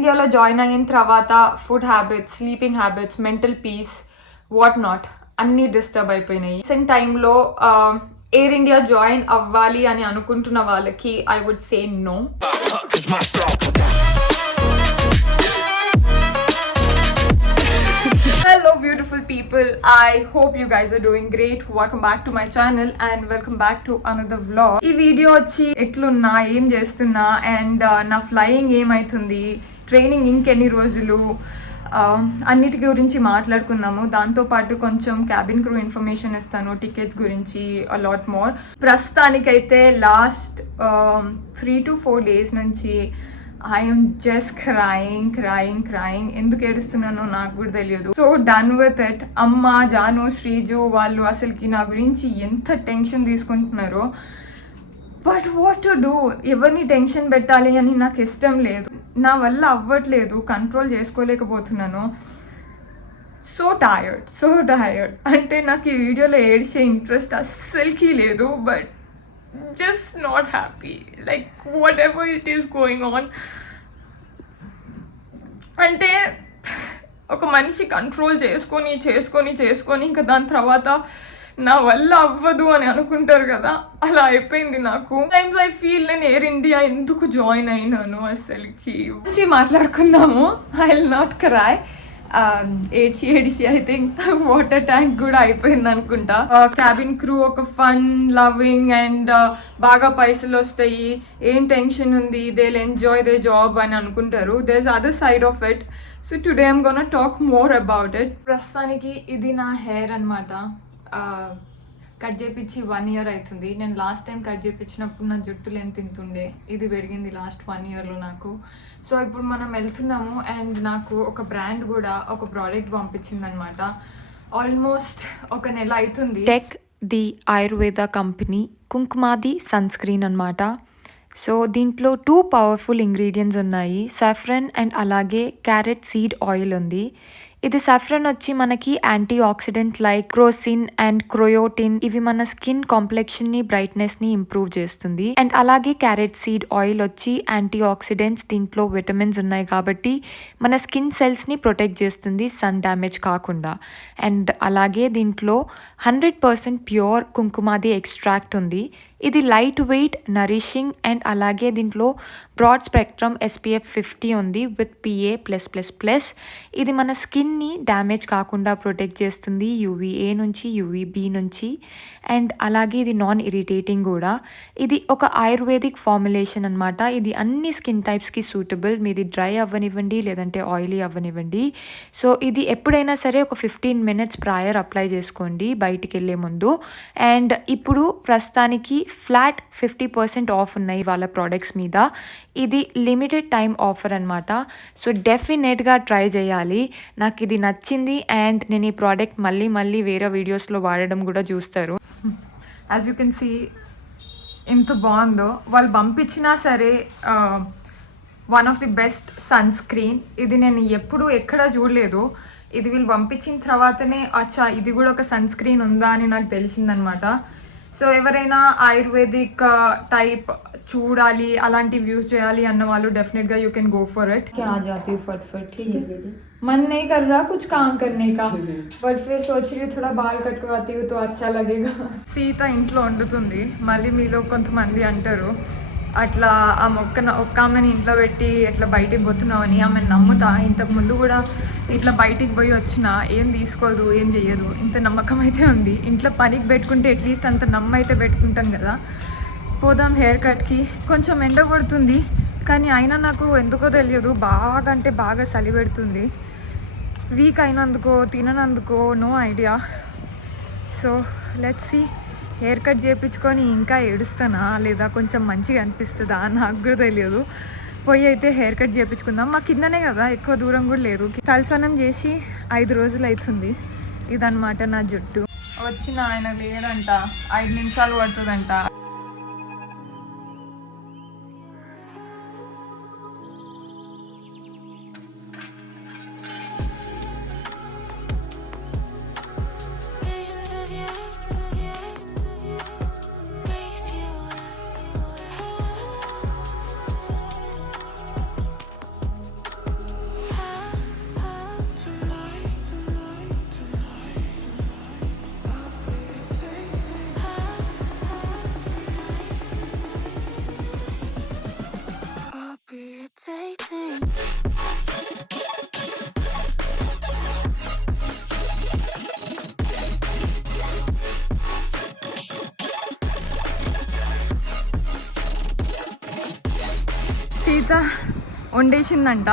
ఇండియాలో జాయిన్ అయిన తర్వాత food habits, sleeping habits, mental peace, what not అన్నీ డిస్టర్బ్ అయిపోయినాయి. రీసెంట్ టైంలో ఎయిర్ ఇండియా జాయిన్ అవ్వాలి అని అనుకుంటున్న వాళ్ళకి I would say no. Hello beautiful people, I hope you guys are doing great. Welcome back to my channel and welcome back to another vlog. ఈ video వచ్చి ఎట్లున్నా, ఏం చేస్తున్నా అండ్ నా ఫ్లయింగ్ ఏమైతుంది, ట్రైనింగ్ ఇంకెన్ని రోజులు, అన్నిటి గురించి మాట్లాడుకుందాము. దాంతోపాటు కొంచెం క్యాబిన్ క్రూ ఇన్ఫర్మేషన్ ఇస్తాను, టికెట్స్ గురించి, అలాట్ మోర్. ప్రస్తుతానికైతే లాస్ట్ 3 to 4 days నుంచి ఐఎమ్ జస్ట్ క్రయింగ్. ఎందుకు ఏడుస్తున్నానో నాకు కూడా తెలియదు. So done with it. అమ్మ, జాను, శ్రీజు వాళ్ళు అసలుకి నా గురించి ఎంత టెన్షన్ తీసుకుంటున్నారో. బట్ వాట్ టు డూ, ఎవరిని టెన్షన్ పెట్టాలి అని నాకు ఇష్టం లేదు. నా వల్ల అవ్వట్లేదు, కంట్రోల్ చేసుకోలేకపోతున్నాను. సో టయర్డ్ అంటే నాకు ఈ వీడియోలో ఏడ్చే ఇంట్రెస్ట్ అస్సలకి లేదు. But just not happy, like whatever it is going on. అంటే ఒక మనిషి కంట్రోల్ చేసుకొని ఇంకా దాని తర్వాత నా వల్ల అవ్వదు అని అనుకుంటారు కదా, అలా అయిపోయింది నాకు. టైమ్స్ ఐ ఫీల్ నేను ఎయిర్ ఇండియా ఎందుకు జాయిన్ అయినాను అసలుకి. మంచి మాట్లాడుకుందాము. I will not cry. ఏడ్చి ఐ థింక్ వాటర్ ట్యాంక్ కూడా అయిపోయింది అనుకుంటా. క్యాబిన్ క్రూ ఒక ఫన్, లవింగ్ అండ్ బాగా పైసలు వస్తాయి, ఏం టెన్షన్ ఉంది, they will enjoy their job అని అనుకుంటారు. There is other side of it. So today I'm gonna talk more about it. ప్రస్తుతానికి ఇది నా హెయిర్ అనమాట. కట్ చేయించి 1 year అవుతుంది. నేను లాస్ట్ టైం కట్ చేయించినప్పుడు నా జుట్టు లెంత్ ఇంతుండే, ఇది పెరిగింది లాస్ట్ 1 yearలో నాకు. సో ఇప్పుడు మనం వెళ్తున్నాము అండ్ నాకు ఒక బ్రాండ్ కూడా ఒక ప్రోడక్ట్ పంపించింది అనమాట. ఆల్మోస్ట్ 1 నెల అవుతుంది. టెక్ the Ayurveda company Kumkumadi sunscreen అనమాట. సో దీంట్లో 2 పవర్ఫుల్ ఇంగ్రీడియంట్స్ ఉన్నాయి, సాఫ్రన్ అండ్ అలాగే క్యారెట్ సీడ్ ఆయిల్ ఉంది. ఇది సాఫ్రన్ వచ్చి మనకి antioxidant like crocin and crocetin, ఇవి మన స్కిన్ కాంప్లెక్షన్ ని, బ్రైట్నెస్ ని ఇంప్రూవ్ చేస్తుంది. అండ్ అలాగే క్యారెట్ సీడ్ ఆయిల్ వచ్చి యాంటీ ఆక్సిడెంట్స్, దీంట్లో విటమిన్స్ ఉన్నాయి కాబట్టి మన స్కిన్ సెల్స్ ని ప్రొటెక్ట్ చేస్తుంది సన్ డ్యామేజ్ కాకుండా. అండ్ అలాగే దీంట్లో 100% ప్యూర్ కుంకుమాది ఎక్స్ట్రాక్ట్ ఉంది. ఇది లైట్ వెయిట్, నరిషింగ్ అండ్ అలాగే దీంట్లో బ్రాడ్ స్పెక్ట్రమ్ SPF 50 ఉంది విత్ PA+++. ఇది మన స్కిన్ని డ్యామేజ్ కాకుండా ప్రొటెక్ట్ చేస్తుంది UVA నుంచి, UVB నుంచి. అండ్ అలాగే ఇది నాన్ ఇరిటేటింగ్ కూడా. ఇది ఒక ఆయుర్వేదిక్ ఫార్ములేషన్ అనమాట. ఇది అన్ని స్కిన్ టైప్స్కి సూటబుల్. మీది డ్రై అవ్వనివ్వండి లేదంటే ఆయిలీ అవ్వనివ్వండి. సో ఇది ఎప్పుడైనా సరే ఒక 15 minutes ప్రాయర్ అప్లై చేసుకోండి బయటికి వెళ్ళే ముందు. అండ్ ఇప్పుడు ప్రస్తుతానికి ఫ్లాట్ 50% ఆఫ్ ఉన్నాయి వాళ్ళ ప్రోడక్ట్స్ మీద. ఇది లిమిటెడ్ టైం ఆఫర్ అనమాట. సో డెఫినెట్గా ట్రై చేయాలి. నాకు ఇది నచ్చింది అండ్ నేను ఈ ప్రోడక్ట్ మళ్ళీ వేరే వీడియోస్లో వాడడం కూడా చూస్తారు. యాజ్ యూ కెన్ సీ ఎంత బాగుందో. వాళ్ళు పంపించినా సరే one of the best sun screen. ఇది నేను ఎక్కడా చూడలేదు. ఇది వీళ్ళు పంపించిన తర్వాతనే అచ్చా ఇది కూడా ఒక సన్ స్క్రీన్ ఉందా అని నాకు తెలిసిందనమాట. సో ఎవరైనా ఆయుర్వేదిక్ టైప్ చూడాలి, అలాంటివి యూజ్ చేయాలి అన్న వాళ్ళు डेफिनेटगा you can go for it. क्या आ जाती हूँ फट ठीक है, मन नहीं कर रहा कुछ काम करने का, बट फिर सोच रही हूँ थोड़ा बाल कटवाती हूँ तो अच्छा लगेगा. సీత ఇంట్లో వండుతుంది. మళ్ళీ మీలో కొంతమంది అంటారు అట్లా ఆ ఒక్క ఆమెని ఇంట్లో పెట్టి ఎట్లా బయటికి పోతున్నామని. ఆమెను నమ్ముతా. ఇంతకుముందు కూడా ఇట్లా బయటికి పోయి వచ్చినా ఏం తీసుకోదు, ఏం చెయ్యదు. ఇంత నమ్మకం అయితే ఉంది. ఇంట్లో పనికి పెట్టుకుంటే అట్లీస్ట్ అంత అయితే పెట్టుకుంటాం కదా. పోదాం హెయిర్ కట్కి. కొంచెం ఎండ కొడుతుంది కానీ అయినా నాకు ఎందుకో తెలియదు బాగా చలి పెడుతుంది. వీక్ అయినందుకో తిననందుకో no idea. So let's see. Haircut చేయించుకొని ఇంకా ఏడుస్తానా లేదా కొంచెం మంచిగా అనిపిస్తుందా నాకు కూడా తెలియదు. పోయి అయితే హెయిర్ కట్ చేయించుకుందాం. మా కిందనే కదా, ఎక్కువ దూరం కూడా లేదు. తలస్నానం చేసి 5 రోజులు అవుతుంది. ఇదన్నమాట నా జుట్టు. వచ్చిన ఆయన లేరంట, 5 నిమిషాలు పడుతుందంట. శ్వేత వండేసిందంట,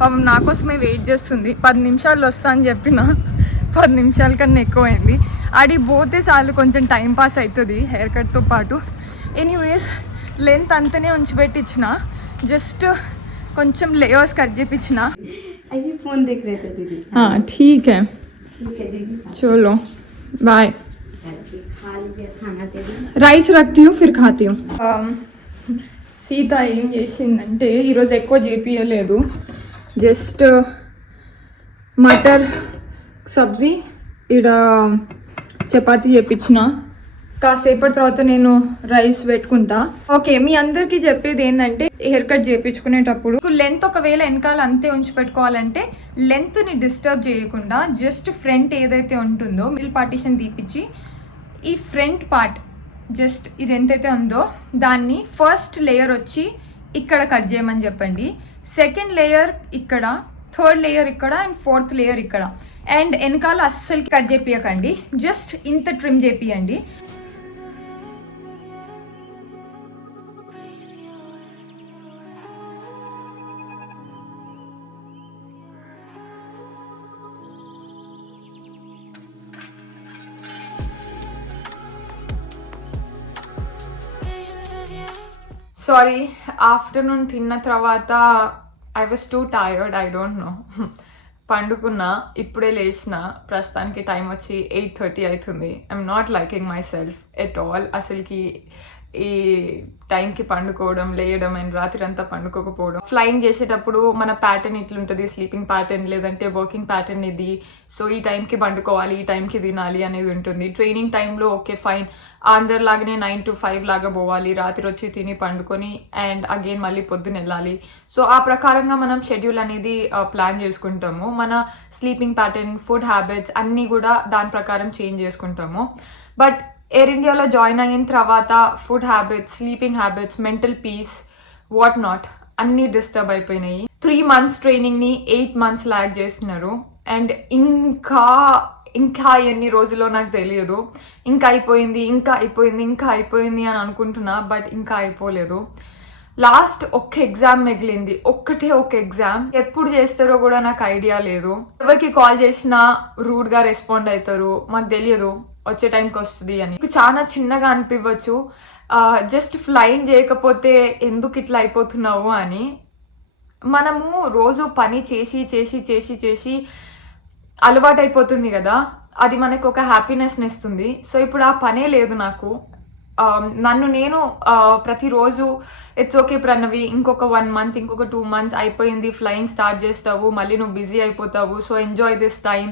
పాపం నా కోసమే వెయిట్ చేస్తుంది. 10 నిమిషాలు వస్తా అని చెప్పిన 10 నిమిషాల కన్నా ఎక్కువైంది. అడి పోతే చాలు కొంచెం టైం పాస్ అవుతుంది హెయిర్ కట్తో పాటు. ఎనీవేస్ లెంత్ అంతనే ఉంచిపెట్టించిన, జస్ట్ కొంచెం లేయర్స్ కట్ చేయించిన. फोन देख रहे थे दीदी. ठीक है ठीक है दीदी. चलो बाय. खा लीजिए खाना दीदी. రైస్ రక్తి ఫిర్ ఖాతి హూ. సీత ఏం చేసిందంటే ఈరోజు ఎక్కువ చేపియలేదు, జస్ట్ మటర్ సబ్జీ ఈడ చపాతీ చేపించిన. కాసేపటి తర్వాత నేను రైస్ పెట్టుకుంటా. ఓకే, మీ అందరికీ చెప్పేది ఏంటంటే హెయిర్ కట్ చేయించుకునేటప్పుడు లెంత్ ఒకవేళ వెనకాల అంతే ఉంచి పెట్టుకోవాలంటే లెంత్ని డిస్టర్బ్ చేయకుండా జస్ట్ ఫ్రంట్ ఏదైతే ఉంటుందో మిడిల్ పార్టీషన్ తీపిచ్చి ఈ ఫ్రంట్ పార్ట్ జస్ట్ ఇది ఎంతైతే ఉందో దాన్ని ఫస్ట్ లేయర్ వచ్చి ఇక్కడ కట్ చేయమని చెప్పండి, సెకండ్ లేయర్ ఇక్కడ, థర్డ్ లేయర్ ఇక్కడ అండ్ ఫోర్త్ లేయర్ ఇక్కడ. అండ్ వెనకాల అస్సలకి కట్ చేపియకండి, జస్ట్ ఇంత ట్రిమ్ చేపియండి. సారీ, ఆఫ్టర్నూన్ తిన్న తర్వాత I was too tired, I don't know. పండుకున్నా, ఇప్పుడే లేచిన. ప్రస్తుతానికి టైం వచ్చి 8:30 అవుతుంది. I'm not liking myself at all. అసలుకి ఈ టైంకి పండుకోవడం, లేయడం అండ్ రాత్రి అంతా పండుకోకపోవడం. ఫ్లయింగ్ చేసేటప్పుడు మన ప్యాటర్న్ ఇట్లుంటుంది, స్లీపింగ్ ప్యాటర్న్ లేదంటే వర్కింగ్ ప్యాటర్న్ ఇది. సో ఈ టైంకి పండుకోవాలి, ఈ టైంకి తినాలి అనేది ఉంటుంది. ట్రైనింగ్ టైంలో ఓకే ఫైన్, అందరిలాగానే 9 to 5 లాగా పోవాలి, రాత్రి వచ్చి తిని పండుకొని అండ్ అగైన్ మళ్ళీ పొద్దున వెళ్ళాలి. సో ఆ ప్రకారంగా మనం షెడ్యూల్ అనేది ప్లాన్ చేసుకుంటాము. మన స్లీపింగ్ ప్యాటర్న్, ఫుడ్ హ్యాబిట్స్ అన్నీ కూడా దాని ప్రకారం చేంజ్ చేసుకుంటాము. బట్ ఎయిర్ ఇండియాలో జాయిన్ అయిన తర్వాత food habits, sleeping habits, mental peace, what not అన్నీ డిస్టర్బ్ అయిపోయినాయి. 3 months ట్రైనింగ్ని 8 months ల్యాగ్ చేస్తున్నారు. అండ్ ఇంకా ఎన్ని రోజుల్లో నాకు తెలియదు. ఇంకా అయిపోయింది అని అనుకుంటున్నా, బట్ ఇంకా అయిపోలేదు. లాస్ట్ ఒక్క ఎగ్జామ్ మిగిలింది, ఒక్క ఎగ్జామ్. ఎప్పుడు చేస్తారో కూడా నాకు ఐడియా లేదు. ఎవరికి కాల్ చేసినా రూడ్గా రెస్పాండ్ అవుతారు, మాకు తెలియదు వచ్చే టైంకి వస్తుంది అని. చాలా చిన్నగా అనిపించవచ్చు, జస్ట్ ఫ్లైయింగ్ చేయకపోతే ఎందుకు ఇట్లా అయిపోతున్నావు అని. మనము రోజు పని చేసి అలవాటు అయిపోతుంది కదా, అది మనకు ఒక హ్యాపీనెస్ని ఇస్తుంది. సో ఇప్పుడు ఆ పనే లేదు నాకు. నన్ను నేను ప్రతిరోజు ఇట్స్ ఓకే ప్రణవి, ఇంకొక 1 month, ఇంకొక 2 months అయిపోయింది, ఫ్లయింగ్ స్టార్ట్ చేస్తావు, మళ్ళీ నువ్వు బిజీ అయిపోతావు. సో ఎంజాయ్ దిస్ టైం,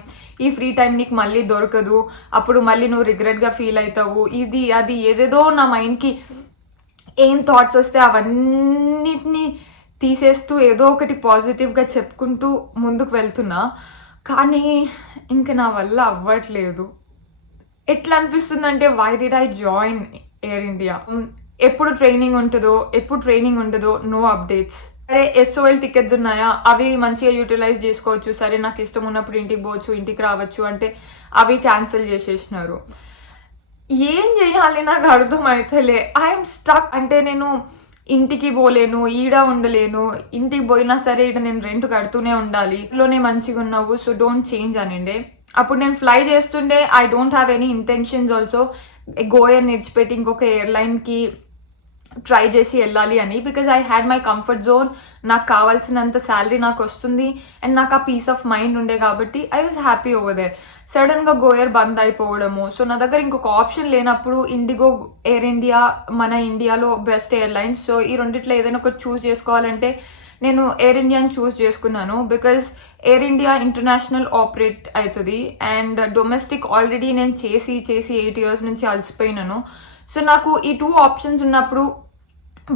ఈ ఫ్రీ టైం నీకు మళ్ళీ దొరకదు, అప్పుడు మళ్ళీ నువ్వు రిగ్రెట్గా ఫీల్ అవుతావు. ఇది అది ఏదేదో నా మైండ్కి ఏం థాట్స్ వస్తే అవన్నిటినీ తీసేస్తూ ఏదో ఒకటి పాజిటివ్గా చెప్పుకుంటూ ముందుకు వెళ్తున్నా. కానీ ఇంక నా వల్ల అవ్వట్లేదు. ఎట్లా అనిపిస్తుందంటే why did I join air India? ఎప్పుడు ట్రైనింగ్ ఉంటుందో నో అప్డేట్స్. సరే SOL టికెట్స్ ఉన్నాయా, అవి మంచిగా యూటిలైజ్ చేసుకోవచ్చు. సరే నాకు ఇష్టం ఉన్నప్పుడు ఇంటికి పోవచ్చు, ఇంటికి రావచ్చు అంటే అవి క్యాన్సిల్ చేసేసినారు. ఏం చేయాలి నాకు అర్థమవుతలే. I'm stuck. అంటే నేను ఇంటికి పోలేను, ఈడ ఉండలేను. ఇంటికి పోయినా సరే ఈడ నేను రెంట్ కడుతూనే ఉండాలి. ఇంట్లోనే మంచిగా ఉన్నావు, సో డోంట్ చేంజ్ అనిండే. అప్పుడు నేను ఫ్లై చేస్తుండే, I don't have any intentions also గోయర్ నిడిచిపెట్టి ఇంకొక ఎయిర్లైన్కి ట్రై చేసి వెళ్ళాలి అని. Because I had my comfort zone, నాకు కావాల్సినంత శాలరీ నాకు వస్తుంది అండ్ నాకు ఆ పీస్ ఆఫ్ మైండ్ ఉండే కాబట్టి I was happy over there. సడన్గా గోయర్ బంద్ అయిపోవడము, సో నా దగ్గర ఇంకొక ఆప్షన్ లేనప్పుడు ఇండిగో, ఎయిర్ ఇండియా మన ఇండియాలో బెస్ట్ ఎయిర్లైన్స్. సో ఈ రెండిట్లో ఏదైనా ఒకటి చూస్ చేసుకోవాలంటే నేను ఎయిర్ ఇండియాని చూస్ చేసుకున్నాను. Because air India international operate అవుతుంది అండ్ డొమెస్టిక్ ఆల్రెడీ నేను చేసి 8 years నుంచి అలసిపోయినాను. సో నాకు ఈ 2 options ఉన్నప్పుడు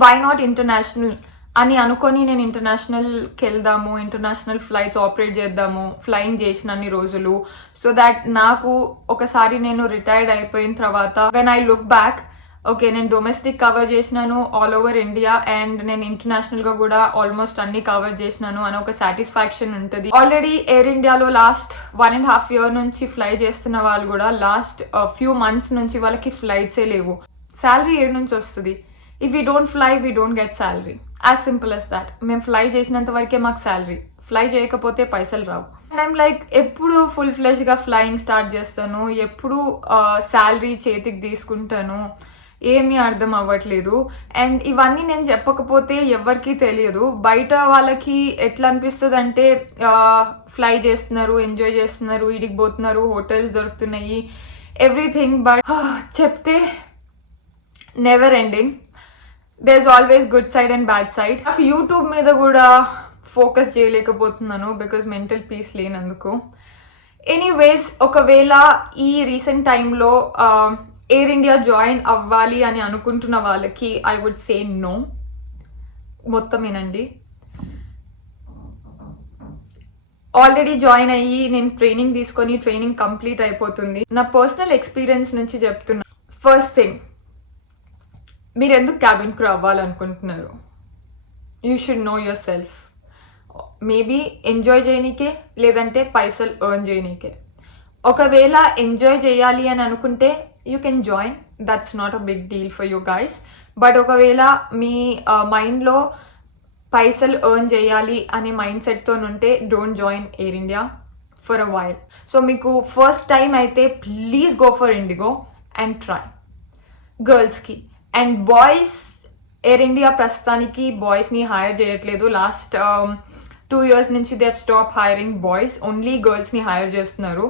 వై నాట్ ఇంటర్నేషనల్ అని అనుకొని నేను ఇంటర్నేషనల్కి వెళ్దాము, ఇంటర్నేషనల్ ఫ్లైట్స్ ఆపరేట్ చేద్దాము, ఫ్లయింగ్ చేసిన అన్ని రోజులు. సో దాట్ నాకు ఒకసారి నేను రిటైర్డ్ అయిపోయిన తర్వాత when I look back, okay నేను డొమెస్టిక్ కవర్ చేసినాను ఆల్ ఓవర్ ఇండియా అండ్ నేను ఇంటర్నేషనల్గా కూడా ఆల్మోస్ట్ అన్ని కవర్ చేసినాను అని ఒక సాటిస్ఫాక్షన్ ఉంటుంది. ఆల్రెడీ ఎయిర్ ఇండియాలో లాస్ట్ 1.5 year నుంచి ఫ్లై చేస్తున్న వాళ్ళు కూడా లాస్ట్ few months నుంచి వాళ్ళకి ఫ్లైట్సే లేవు. శాలరీ ఏడు నుంచి వస్తుంది? If we don't fly we don't get salary. As simple as that. మేము ఫ్లై చేసినంత వరకే మాకు శాలరీ, ఫ్లై చేయకపోతే పైసలు రావు. అండ్ ఐమ్ లైక్ ఎప్పుడు ఫుల్ ఫ్లెష్గా ఫ్లయింగ్ స్టార్ట్ చేస్తాను, ఎప్పుడు శాలరీ చేతికి తీసుకుంటాను, ఏమీ అర్థం అవ్వట్లేదు. అండ్ ఇవన్నీ నేను చెప్పకపోతే ఎవరికి తెలియదు. బయట వాళ్ళకి ఎట్లా అనిపిస్తుంది అంటే ఫ్లై చేస్తున్నారు, ఎంజాయ్ చేస్తున్నారు, ఇడికి పోతున్నారు, హోటల్స్ దొరుకుతున్నాయి, ఎవ్రీథింగ్. బట్ చెప్తే never ending. There is always good side and bad side. నాకు యూట్యూబ్ మీద కూడా ఫోకస్ చేయలేకపోతున్నాను బికాజ్ మెంటల్ పీస్ లేనందుకు. ఎనీవేస్, ఒకవేళ ఈ రీసెంట్ టైంలో ఎయిర్ ఇండియా జాయిన్ అవ్వాలి అని అనుకుంటున్న వాళ్ళకి ఐ వుడ్ సే నో. మొత్తం వినండి. ఆల్రెడీ జాయిన్ అయ్యి నేను ట్రైనింగ్ తీసుకొని ట్రైనింగ్ కంప్లీట్ అయిపోతుంది. నా పర్సనల్ ఎక్స్పీరియన్స్ నుంచి చెప్తున్నా. ఫస్ట్ థింగ్, మీరు ఎందుకు క్యాబిన్ క్రూ అవ్వాలనుకుంటున్నారు? You should know yourself. Maybe enjoy చేయనీకే, లేదంటే పైసలు ఎర్న్ చేయనీకే. ఒకవేళ ఎంజాయ్ చేయాలి అని అనుకుంటే you can join, that's not a big deal for you guys. But ఒకవేళ మీ మైండ్లో పైసలు ఎర్న్ చేయాలి అనే మైండ్ సెట్తో ఉంటే don't join air India for a while. So మీకు ఫస్ట్ టైం అయితే please go for IndiGo and try. గర్ల్స్కి అండ్ బాయ్స్, ఎయిర్ ఇండియా ప్రస్తుతానికి బాయ్స్ని హైర్ చేయట్లేదు. లాస్ట్ 2 years నుంచి they have stop hiring boys, only గర్ల్స్ని హైర్ చేస్తున్నారు.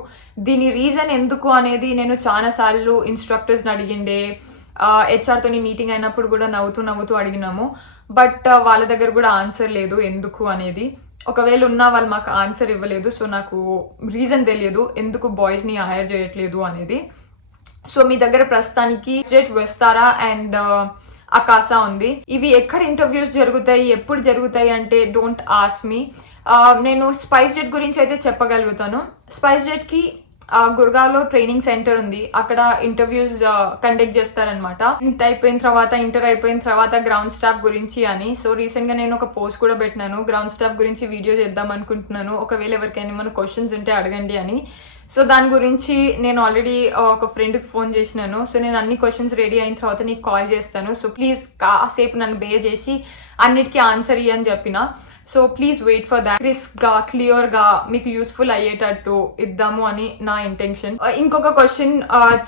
దీని రీజన్ ఎందుకు అనేది నేను చాలాసార్లు ఇన్స్ట్రక్టర్స్ని అడిగిండే, హెచ్ఆర్తోని మీటింగ్ అయినప్పుడు కూడా నవ్వుతూ అడిగినాము. బట్ వాళ్ళ దగ్గర కూడా ఆన్సర్ లేదు ఎందుకు అనేది. ఒకవేళ ఉన్నా వాళ్ళు మాకు ఆన్సర్ ఇవ్వలేదు. సో నాకు రీజన్ తెలియదు ఎందుకు బాయ్స్ని హైర్ చేయట్లేదు అనేది. సో మీ దగ్గర ప్రస్తుతానికి జెట్ వెస్తారా అండ్ అకాసా ఉంది. ఇవి ఎక్కడ ఇంటర్వ్యూస్ జరుగుతాయి, ఎప్పుడు జరుగుతాయి అంటే డోంట్ ఆస్క్ మీ. నేను స్పైస్ జెట్ గురించి అయితే చెప్పగలుగుతాను. స్పైస్ జెట్కి గుర్గావ్లో ట్రైనింగ్ సెంటర్ ఉంది. అక్కడ ఇంటర్వ్యూస్ కండక్ట్ చేస్తారనమాట. ఇంటర్ అయిపోయిన తర్వాత గ్రౌండ్ స్టాఫ్ గురించి అని. సో రీసెంట్గా నేను ఒక పోస్ట్ కూడా పెట్టినాను, గ్రౌండ్ స్టాఫ్ గురించి వీడియో చేద్దాం అనుకుంటున్నాను, ఒకవేళ ఎవరికైనా ఏమైనా క్వశ్చన్స్ ఉంటే అడగండి అని. సో దాని గురించి నేను ఆల్రెడీ ఒక ఫ్రెండ్కి ఫోన్ చేసినాను. సో నేను అన్ని క్వశ్చన్స్ రెడీ అయిన తర్వాత నీకు కాల్ చేస్తాను. సో ప్లీజ్ కాసేపు నన్ను బేర్ చేసి అన్నిటికీ ఆన్సర్ ఇయ్యని చెప్పిన. So please wait for that. క్రిస్ప్గా క్లియర్గా మీకు యూస్ఫుల్ అయ్యేటట్టు ఇద్దాము అని నా ఇంటెన్షన్. ఇంకొక క్వశ్చన్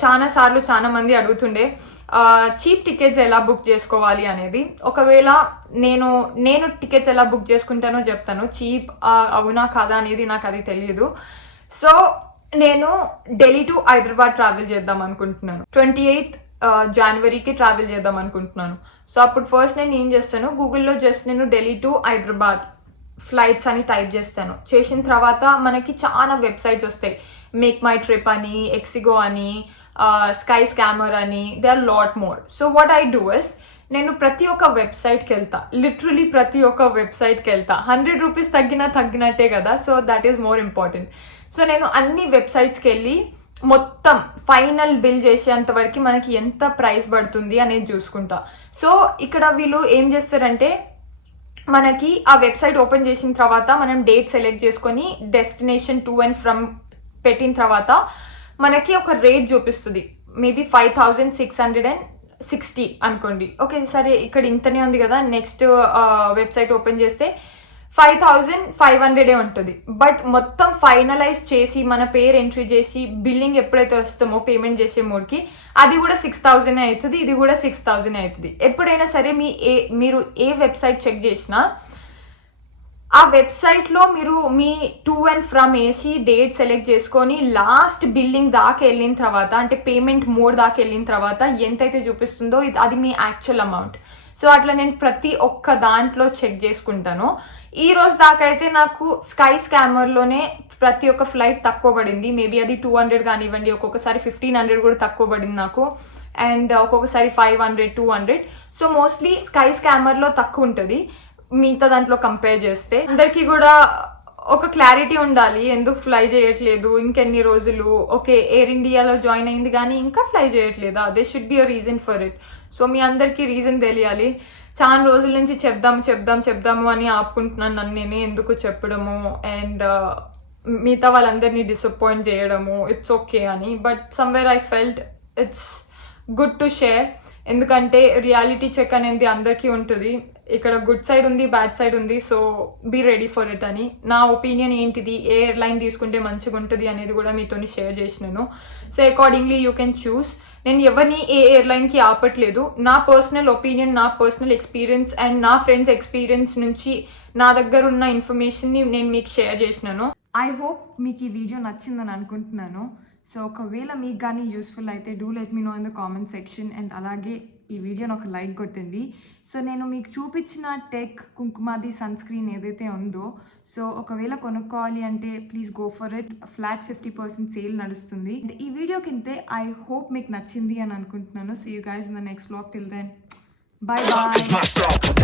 చాలా మంది అడుగుతుండే, చీప్ టికెట్స్ ఎలా బుక్ చేసుకోవాలి అనేది. ఒకవేళ నేను టికెట్స్ ఎలా బుక్ చేసుకుంటానో చెప్తాను. చీప్ అవునా కాదా అనేది నాకు అది తెలియదు. సో నేను ఢిల్లీ టు హైదరాబాద్ ట్రావెల్ చేద్దాం అనుకుంటున్నాను. 28th Januaryకి ట్రావెల్ చేద్దాం అనుకుంటున్నాను. సో అప్పుడు ఫస్ట్ నేను ఏం చేస్తాను, గూగుల్లో జస్ట్ నేను ఢిల్లీ టు హైదరాబాద్ ఫ్లైట్స్ అని టైప్ చేస్తాను. చేసిన తర్వాత మనకి చాలా వెబ్సైట్స్ వస్తాయి. మేక్ మై ట్రిప్ అని, ఎక్సిగో అని, స్కై స్కామర్ అని, they are lot more. So what I do is, నేను ప్రతి ఒక్క వెబ్సైట్కి వెళ్తా. లిటరలీ ప్రతి ఒక్క వెబ్సైట్కి వెళ్తా. 100 రూపీస్ తగ్గినట్టే కదా. So that is more important. So నేను అన్ని వెబ్సైట్స్కి వెళ్ళి మొత్తం ఫైనల్ బిల్ చేసేంత వరకు మనకి ఎంత ప్రైస్ పడుతుంది అనేది చూసుకుంటా. సో ఇక్కడ వీళ్ళు ఏం చేస్తారంటే, మనకి ఆ వెబ్సైట్ ఓపెన్ చేసిన తర్వాత మనం డేట్ సెలెక్ట్ చేసుకొని డెస్టినేషన్ టు అండ్ ఫ్రమ్ పెట్టిన తర్వాత మనకి ఒక రేట్ చూపిస్తుంది. మేబీ 5660 అనుకోండి. ఓకే సరే, ఇక్కడ ఇంతనే ఉంది కదా. నెక్స్ట్ వెబ్సైట్ ఓపెన్ చేస్తే 5500 ఉంటుంది. బట్ మొత్తం ఫైనలైజ్ చేసి మన పేరు ఎంట్రీ చేసి బిల్లింగ్ ఎప్పుడైతే వస్తామో పేమెంట్ చేసే మూడ్కి అది కూడా 6000 అవుతుంది, ఇది కూడా 6000 అవుతుంది. ఎప్పుడైనా సరే మీరు ఏ వెబ్సైట్ చెక్ చేసినా ఆ వెబ్సైట్లో మీరు మీ టు అండ్ ఫ్రమ్ వేసి డేట్ సెలెక్ట్ చేసుకొని లాస్ట్ బిల్లింగ్ దాకా వెళ్ళిన తర్వాత, అంటే పేమెంట్ మోడ్ దాకా వెళ్ళిన తర్వాత ఎంతైతే చూపిస్తుందో అది మీ యాక్చువల్ అమౌంట్. సో అట్లా నేను ప్రతి ఒక్క దాంట్లో చెక్ చేసుకుంటాను. ఈ రోజు దాకా అయితే నాకు స్కై స్కామర్లోనే ప్రతి ఒక్క ఫ్లైట్ తక్కువ పడింది. మేబీ అది 200 కానివ్వండి, ఒక్కొక్కసారి 1500 కూడా తక్కువ పడింది నాకు, అండ్ ఒక్కొక్కసారి 500, 200. సో మోస్ట్లీ స్కై స్కామర్లో తక్కువ ఉంటుంది మిగతా దాంట్లో కంపేర్ చేస్తే. అందరికీ కూడా ఒక క్లారిటీ ఉండాలి, ఎందుకు ఫ్లై చేయట్లేదు, ఇంకెన్ని రోజులు, ఓకే ఎయిర్ ఇండియాలో జాయిన్ అయింది కానీ ఇంకా ఫ్లై చేయట్లేదా, they should be a reason for it. So మీ అందరికీ రీజన్ తెలియాలి. చాలా రోజుల నుంచి చెప్దాము అని ఆపుకుంటున్నాను నన్ను నేనే ఎందుకు చెప్పడము, అండ్ మిగతా వాళ్ళందరినీ డిసప్పాయింట్ చేయడము, ఇట్స్ ఓకే అని. But somewhere I felt it's good to share. ఎందుకంటే రియాలిటీ చెక్ అనేది అందరికీ ఉంటుంది. ఇక్కడ గుడ్ సైడ్ ఉంది, బ్యాడ్ సైడ్ ఉంది. So be ready for it అని. నా ఒపీనియన్ ఏంటిది, ఏ ఎయిర్లైన్ తీసుకుంటే మంచిగా ఉంటుంది అనేది కూడా మీతో షేర్ చేసినాను. So accordingly you can choose. నేను ఎవరిని ఏ ఎయిర్లైన్కి ఆపట్లేదు. నా పర్సనల్ ఒపీనియన్, నా పర్సనల్ ఎక్స్పీరియన్స్ అండ్ నా ఫ్రెండ్స్ ఎక్స్పీరియన్స్ నుంచి నా దగ్గర ఉన్న ఇన్ఫర్మేషన్ని నేను మీకు షేర్ చేసినాను. ఐ హోప్ మీకు ఈ వీడియో నచ్చిందని అనుకుంటున్నాను. సో ఒకవేళ మీకు కానీ యూస్ఫుల్ అయితే do let me know in the comment section. And అలాగే ఈ వీడియోని ఒక లైక్ కొట్టండి. సో నేను మీకు చూపించిన టెక్ కుంకుమాది సన్ స్క్రీన్ ఏదైతే ఉందో, సో ఒకవేళ కొనుక్కోవాలి అంటే please go for it. Flat 50% sale నడుస్తుంది. అండ్ ఈ వీడియో కింద ఐ హోప్ మీకు నచ్చింది అని అనుకుంటున్నాను. See you guys in the next vlog. Till then bye bye.